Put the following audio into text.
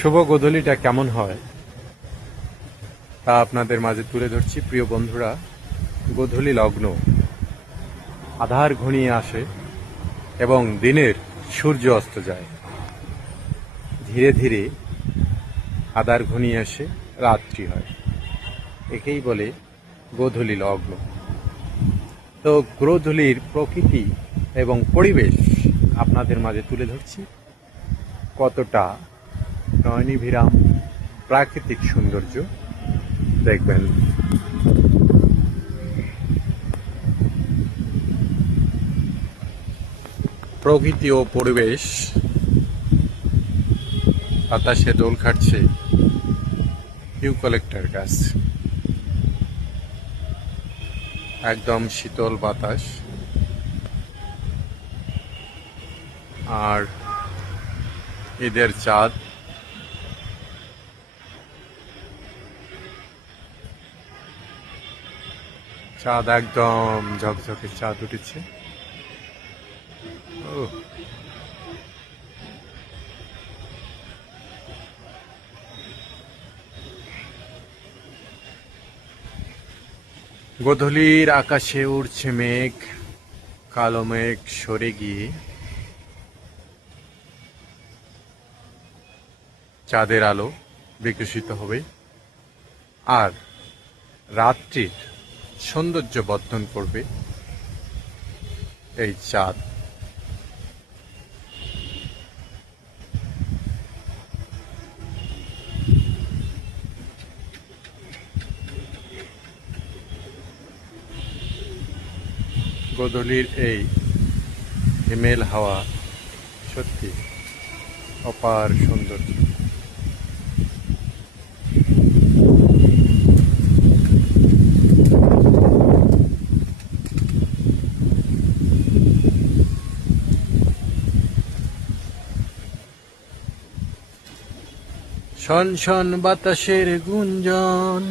শুভ গোধূলিটা কেমন হয় তা আপনাদের মাঝে তুলে ধরছি। প্রিয় বন্ধুরা, গোধূলি লগ্ন, আধার ঘনিয়ে আসে এবং দিনের সূর্য অস্ত যায়। ধীরে ধীরে আধার ঘনিয়ে আসে, রাত্রি হয়। একেই বলে গোধূলি লগ্ন। তো গোধূলির প্রকৃতি এবং পরিবেশ আপনাদের মাঝে তুলে ধরছি। কতটা নয়নিভিরাম প্রাকৃতিক সৌন্দর্য দেখবেন। প্রকৃতি ও পরিবেশ, বাতাসে দোল খাটছে ইউক্যালিপটাস গাছ। একদম শীতল বাতাস, আর ঈদের চাঁদ একদম ঝকঝকে চাঁদ উঠেছে। গোধূলির আকাশে উড়ছে মেঘ, কালো মেঘ সরে গিয়ে চাঁদের আলো বিকশিত হবে, আর রাত্রির সৌন্দর্য বর্ধন করবে এই চাঁদ। গোধূলির এই হিমেল হাওয়া সত্যি অপার সৌন্দর্য। শন শন বাতাসের গুঞ্জন,